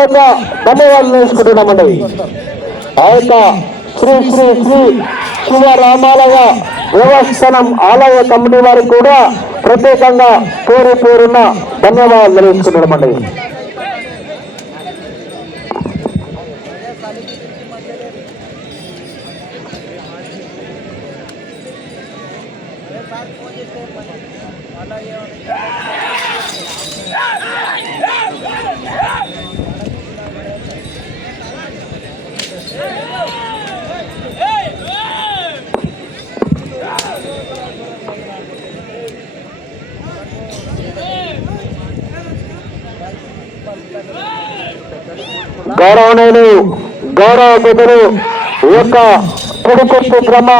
ప్రత్యేకంగా ధన్యవాదాలు వేసుకుంటున్నామండి ఆ యొక్క శ్రీ శ్రీ శ్రీ శివరామాలయ దేవస్థానం ఆలయ కమిటీ వారికి కూడా ప్రత్యేకంగా పేరు పేరున్న ధన్యవాదాలు తెలియజేసుకుంటున్నామండి గౌరవనీయులు గౌరవ పెద్దలు ఈ యొక్క పుడుకొట్టు క్రమ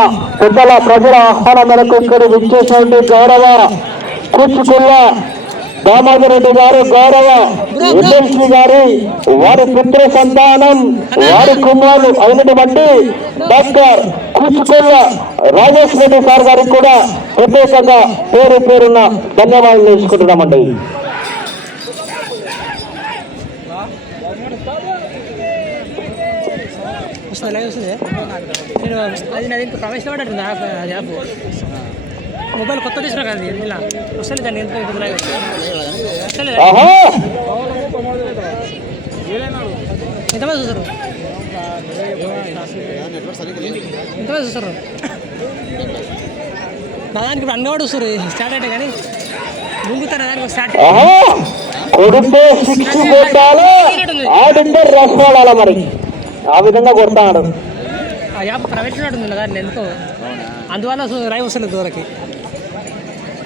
పెద్దల ప్రజల ఆహ్వానం మేరకు ఇక్కడ విచ్చేసినటువంటి గౌరవ కూచుకుల్ల దామోదర్ రెడ్డి గారు గౌరవ ఎమ్మెల్సీ గారి వారి పుత్ర సంతానం వారి కుమారులు అయినటువంటి డాక్టర్ కూచుకుల్ల రాజేష్ రెడ్డి సార్ గారికి కూడా ప్రత్యేకంగా పేరు పేరున్న ధన్యవాదాలు తెలుసుకుంటున్నామండి. వస్తుంది లైవ్ వస్తుంది. నేను అది నాది ఇంకా ప్రవేశం పడ్డట్టుంది యాప్ అది యాప్. మొబైల్ కొత్త తీసుకున్నా కదా ఇలా. వస్తుంది దాన్ని ఎంత ఇప్పుడు లైవ్ ఎంతమంది చూస్తారు. ఎంతమంది చూస్తారు. నా దానికి ఇప్పుడు అన్ని కూడా చూస్తారు స్టార్ట్ అయితే కానీ. ముంగుతారు దానికి స్టార్ట్ కొడితే సిక్స్ కొట్టాలి ఆడింటే ఆడాలి మరి. ఆ విధంగా కొడతాడు. ఆ యాప్ ప్రైవేట్ ఎందుకో అందువల్ల అసలు లైవ్ వస్తలేదు దూరకి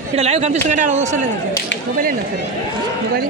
ఇక్కడ లైవ్ కనిపిస్తుంది అలా వస్తలేదు. మొబైల్ ఏంటి సార్ మొబైల్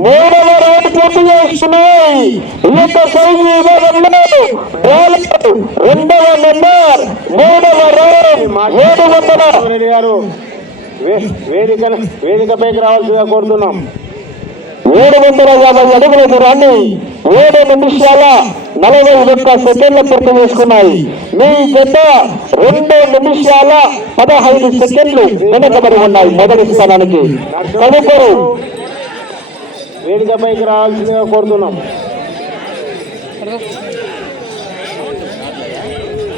మూడవ రౌండ్ పూర్తి చేస్తున్నాయి ఈ యొక్క సైజు విభాగంలో రెండవ నెంబర్ మూడవ రౌండ్ ఏడు వందల వేదిక వేదికపైకి రావాల్సిందిగా కోరుతున్నాం ఏడు వందల యాభై అడుగుల దూరాన్ని ఏడు నిమిషాల నలభై ఒక్క సెకండ్ల పూర్తి చేసుకున్నాయి మీ జత రెండు నిమిషాల పదహైదు సెకండ్లు వెనకబడి ఉన్నాయి మొదటి స్థానానికి తదుపరి వేదికపైకి రావాల్సిందిగా కోరుతున్నాం.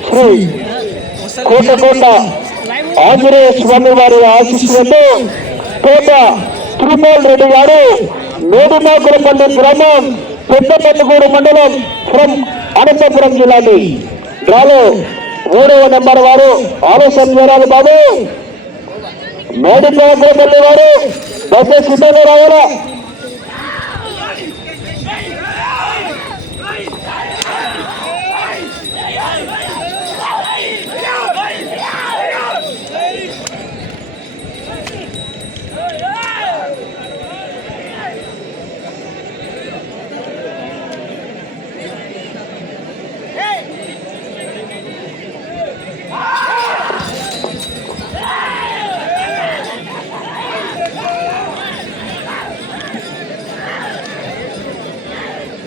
శ్రీ కోటకొండ ఆంజనేయ స్వామి వారి ఆశీస్సులతో కోట తిరుమల రెడ్డి గారు మేడునాకులపల్లి గ్రామం పెద్దపల్లిగూడు మండలం ఫ్రమ్ అనంతపురం జిల్లాని. డ్రాలో మూడవ నెంబర్ వారు ఆలోచన చేయాలి బాబు. మేడునాకులపల్లి వారు దయచేసి సిద్ధంగా రావాలా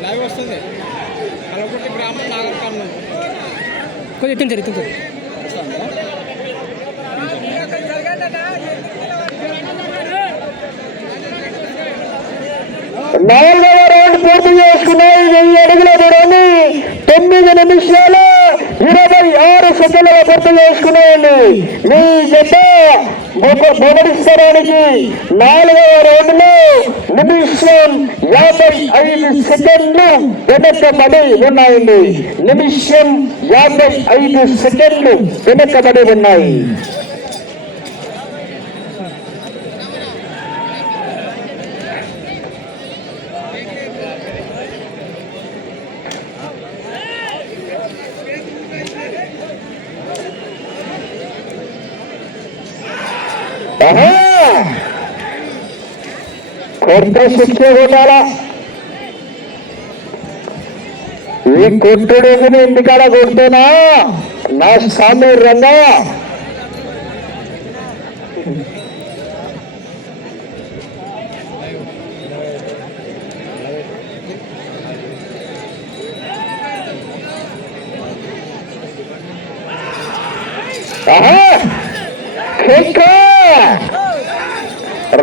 లైవ్ వస్తుంది కలవకుర్తి గ్రామం నాగరికర్ణం జరుగుతుంది నాలుగవ రౌండ్ పూర్తి చేసుకున్నాయి. వెయ్యి అడుగుల దూరాన్ని తొమ్మిది నిమిషాలు. ఇరవై ఆరు సెకండ్ల పూర్తి చేసుకున్నాయండి మీ జత మొద- నాలుగవ రౌండ్ నిమిషం యాభై ఐదు సెకండ్లు వెనకబడి ఉన్నాయండి. నిమిషం యాభై ఐదు సెకండ్లు వెనకబడి ఉన్నాయి ఆహా! కొత్త శిక్ష కొట్టాలా? ఈ కొట్టుడు ఇంటికాడ కొడుతున్నా నా స్వామి రంగా. ఆహా! ఇంకా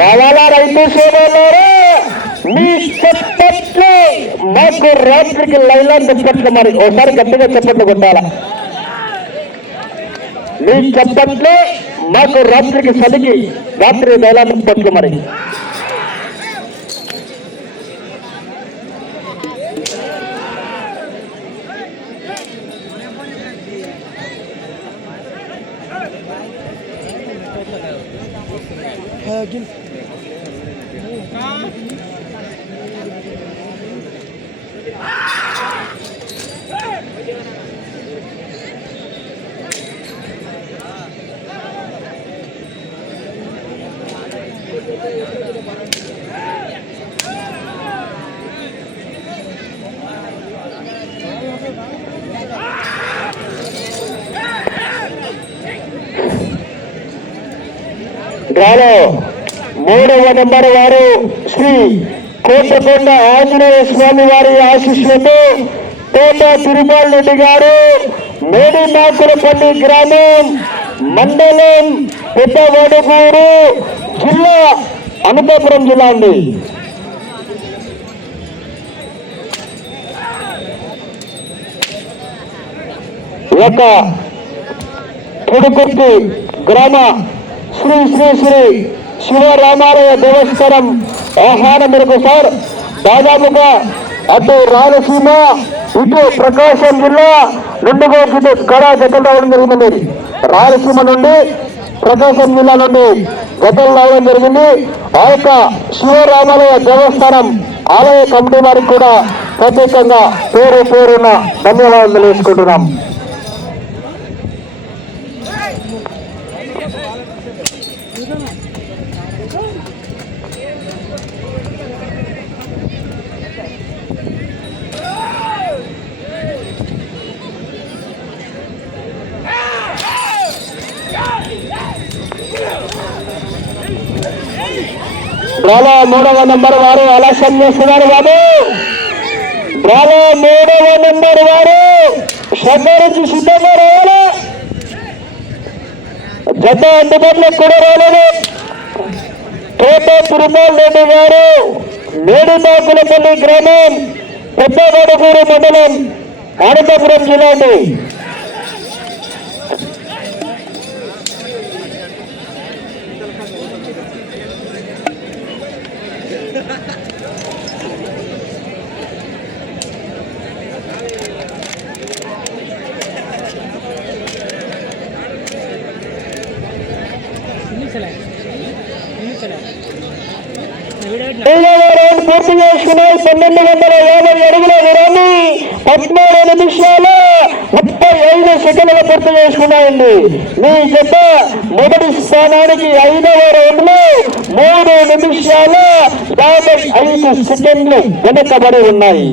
రావాలా రైతు సోదరులారా? మీ చెప్పట్లు మాకు రాత్రికి లైలాన్ చెప్పట్లు మరి. ఒకసారి గట్టిగా చెప్పట్లు కొట్టాలా? మీ చెప్పట్లు మాకు రాత్రికి సలిగి రాత్రి లైలాన్ చెప్పట్లు మరి డ్రాలో మూడవ నెంబర్ వారు శ్రీ కోటకొండ ఆంజనేయ స్వామి వారి ఆశీస్సులతో తోట తిరుమల రెడ్డి గారు మేడిమాకులపల్లి గ్రామం మండలం పెద్దవడుగూరు జిల్లా అనంతపురం జిల్లా అండి. ఒక యొక్క గ్రామ శ్రీ శ్రీ శ్రీ శివరామాలయ దేవస్థానం ఆహ్వానం మేరకు సార్. దాదాపుగా అటు రాయలసీమ ఇటు ప్రకాశం జిల్లా రెండు ఇటు కళా జతలు రావడం జరిగింది రాయలసీమ నుండి ప్రకాశం జిల్లా నుండి జతలు రావడం జరిగింది. ఆ యొక్క శివరామాలయ దేవస్థానం ఆలయ కమిటీ వారికి కూడా ప్రత్యేకంగా పేరు పేరున ధన్యవాదాలు తెలుసుకుంటున్నాం. బ్రాలో మూడవ నంబర్ వారు ఆలస్యం చేస్తున్నారు బాబు. బ్రాలో మూడవ నంబర్ వారు షబ్బరించి సిద్ధంగా రావాలి. జత అందుబాటులో కూడా రాలేదు. తోట తిరుమల రెడ్డి గారు మేడిపాకులపల్లి గ్రామం పెద్దగడగూరు మండలం అనంతపురం జిల్లా అండి నిమిషాలే నిమిషాలే వీడియో పెట్టిన ఐదవ రౌండ్ పూర్తి చేసుకున్నాయి పన్నెండు వందల యాభై అడుగుల విరామి పద్నాలుగు నిమిషాల ముప్పై ఐదు సెకండ్ల పూర్తి చేసుకున్నాయండి. మీ జత మొదటి స్థానానికి ఐదవ రౌండ్లో మూడు నిమిషాల యాభై ఐదు సెకండ్లు వెనకబడి ఉన్నాయి.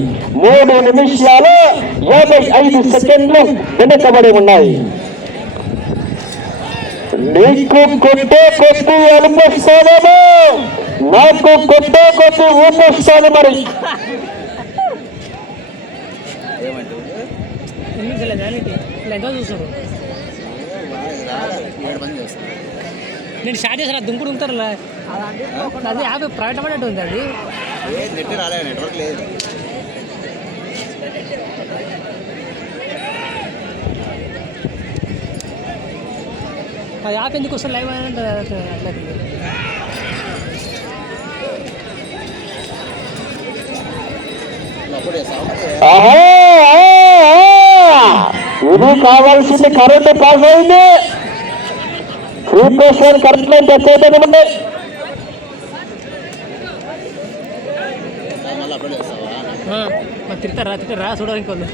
మూడు నిమిషాల యాభై ఐదు సెకండ్లు వెనకబడి ఉన్నాయి. నీకు కొట్టే కొట్టి అనిపిస్తానేమో నాకు కొట్టే కొట్టి ఊపిస్తాను మరి. నిమిషాలే ఇట్లా ఇలా ఎంతో చూస్తారు నేను స్టార్ట్ చేసిన దుంకుడు ఉంటారు అది యాభై ప్రైవేట్ పడేట్టు ఉంది అది. నెట్ రాలే నెట్వర్క్ లేదు అది యాప్ ఎందుకు వస్తుంది లైవ్ అంటే అట్లా అప్పుడే చేస్తాం ఇది కావాల్సింది కరెంట్ పాస్ అయింది. పర్సెంట్ కరెంట్ లైన్ టచ్ అయిపోయింది తిడతారా తిడతారా? చూడడానికి వాళ్ళు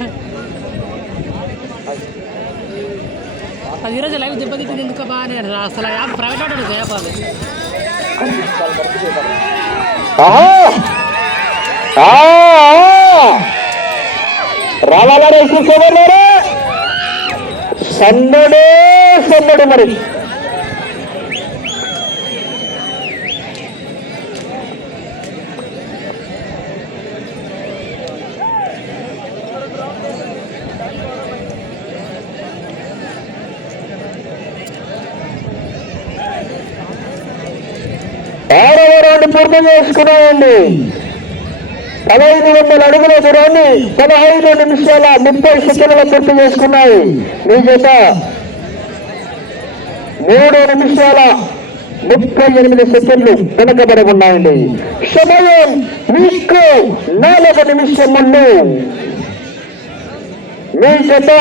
అది ఈరోజు లైవ్ దెబ్బతింటుంది ఎందుకు బాగానే అసలు యాప్ ప్రైవేట్ ఉంటుంది యాప్ అది ఆహా. ఆ, ఆ. రావాలా చూసుకోమన్నారా సందడే సందడి మరి ఆరవ రౌండ్ పూర్తి చేసుకున్నాయండి పదహైదు వందల అడుగుల దూరాన్ని పదహైదు నిమిషాల ముప్పై సెకండ్ల పూర్తి చేసుకున్నాయి. మీ చేత మూడు నిమిషాల ముప్పై ఎనిమిది సెకండ్లు వెనకబడి ఉన్నాయండి. సమయం మీకు నాలుగు నిమిషములు మీ చేత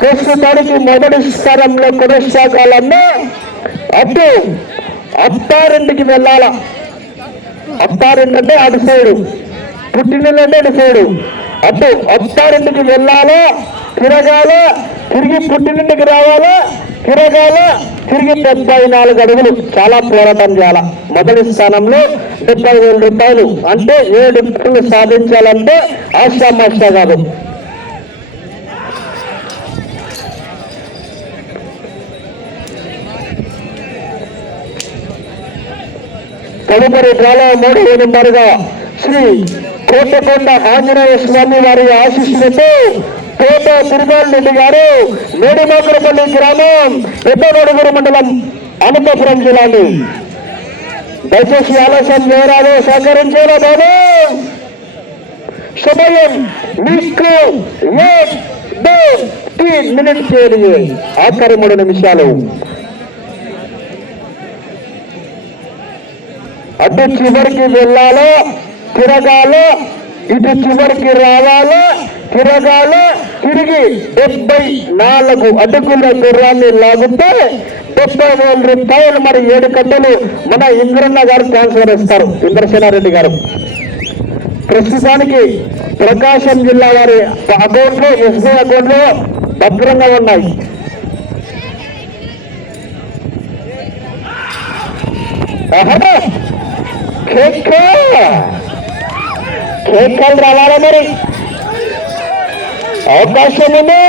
ప్రస్తుతానికి మొదటి స్థానంలో కొనసాగాలన్నా అటు అత్తారింటికి వెళ్ళాలా? అత్తారింటి అటు సైడు. పుట్టినంటే చేయడు అటు అత్తారింటికి వెళ్ళాలా తిరగాల తిరిగి పుట్టినింటికి రావాలా తిరగాల తిరిగి డెబ్బై నాలుగు అడుగులు. చాలా పోరాటం చేయాల. మొదటి స్థానంలో డెబ్బై వేల రూపాయలు. అంటే ఏడు అడుగులు సాధించాలంటే ఆశామాష కాదు తదుపరి డ్రాలో మూడు నెంబరుగా శ్రీ కోటకొండ ఆంజనేయ స్వామి వారి ఆశీస్సులతో కోట తిరుగాళ్ళు గారు మేడిమోకరపల్లి గ్రామం పెద్దగొడుగురు మండలం అనంతపురం జిల్లాలు దయచేసి ఆలస్యం వేరాలు సహకరించేలా బాబు. సమయం మీకు ఆఖరి మూడు నిమిషాలు. అటు చివరికి వెళ్ళాలో? తిరగాలి. ఇటు చివరికి రావాలి. తిరగాలి. తిరిగి డెబ్బై నాలుగు అడుగుల దూరాన్ని లాగితే డెబ్బై వేల రూపాయలు మరి ఏడు కట్టలు మన ఇంద్రన్న గారు ట్రాన్స్ఫర్ ఇస్తారు. ఇంద్రసేనారెడ్డి గారు. ప్రస్తుతానికి ప్రకాశం జిల్లా వారి అకౌంట్లో ఎస్బీఐ అకౌంట్లో భద్రంగా ఉన్నాయి. ఆహా! కేక్ రావాలా మరి? అవకాశం ఉంది.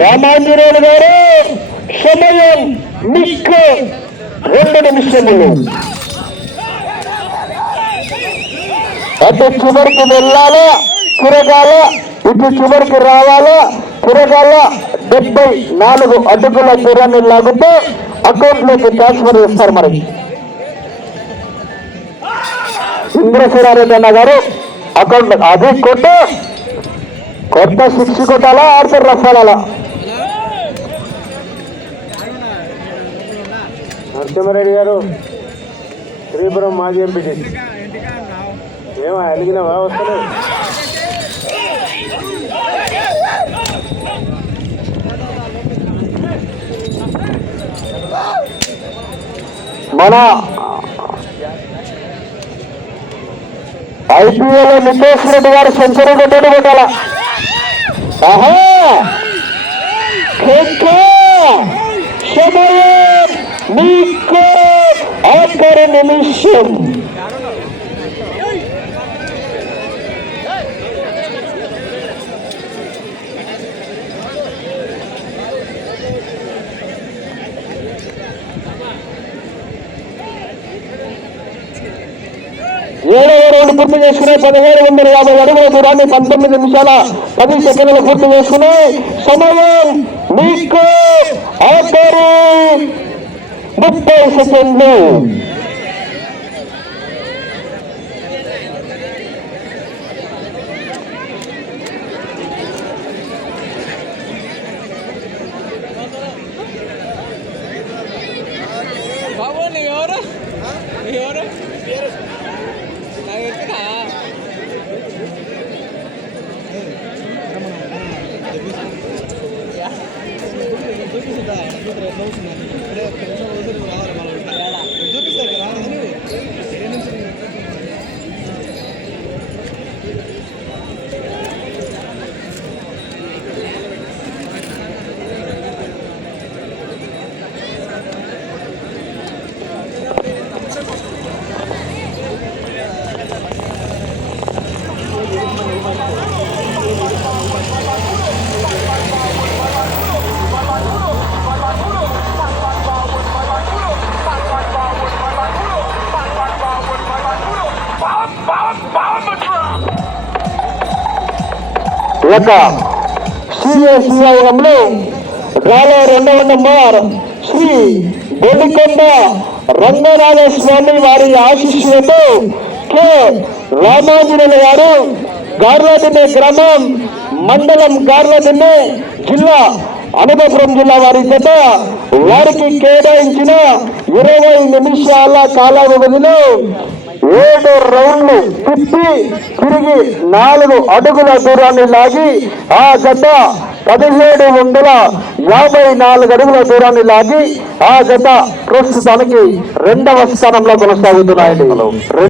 రామాంజనేయులు గారు సమయం మీకు రెండు నిమిషములు. అటు చివరికి వెళ్ళాలా తిరగాల ఇటు చివరికి రావాలా తిరగాల డెబ్బై నాలుగు అడుగుల దూరాన్ని లాగుతూ అకౌంట్లోకి ట్రాన్స్ఫర్ చేస్తారు మరి. ఇంద్రశిరారెడ్డి అన్న గారు అకౌంట్ అది కొట్ట కొత్త సిక్స్ కొట్టాలా ఆడతారు రఫాలా నరసింహారెడ్డి గారు శ్రీపురం మాజీ ఎంపీటీ. ఏమా అలిగినవా వస్తున్నాయి మన ఐపీఎల్ నితేష్ రెడ్డి గారు సెంచరీ కొట్టాడు కొట్టాల ఆహా కేకే సమయం మీకు ఆఖరి నిమిషం ఏడవ రౌండ్ పూర్తి చేసుకుని పదిహేడు వందల యాభై అడుగుల దూరాన్ని పంతొమ్మిది నిమిషాల పది సెకండ్లు పూర్తి చేసుకుని సమయం మీకు ముప్పై సెకండ్లు. యొక్క సిఎస్ రాలో రెండవ నంబర్ శ్రీ గొల్లికొండ రంగనాథ స్వామి వారి ఆశీస్సులతో కె. రామాంజనేయులు గారు గార్లదిన్నె గ్రామం మండలం గార్లదిన్నె జిల్లా అనంతపురం జిల్లా వారి చేత వారికి కేటాయించిన ఇరవై నిమిషాల కాల వ్యవధిలో ఏడు రౌండ్లు తిప్పి తిరిగి నాలుగు అడుగుల దూరాన్ని లాగి ఆ జత పదిహేడు వందల యాభై నాలుగు అడుగుల దూరాన్ని లాగి ఆ జత ప్రస్తుతానికి రెండవ స్థానంలో కొనసాగుతున్నాయండి.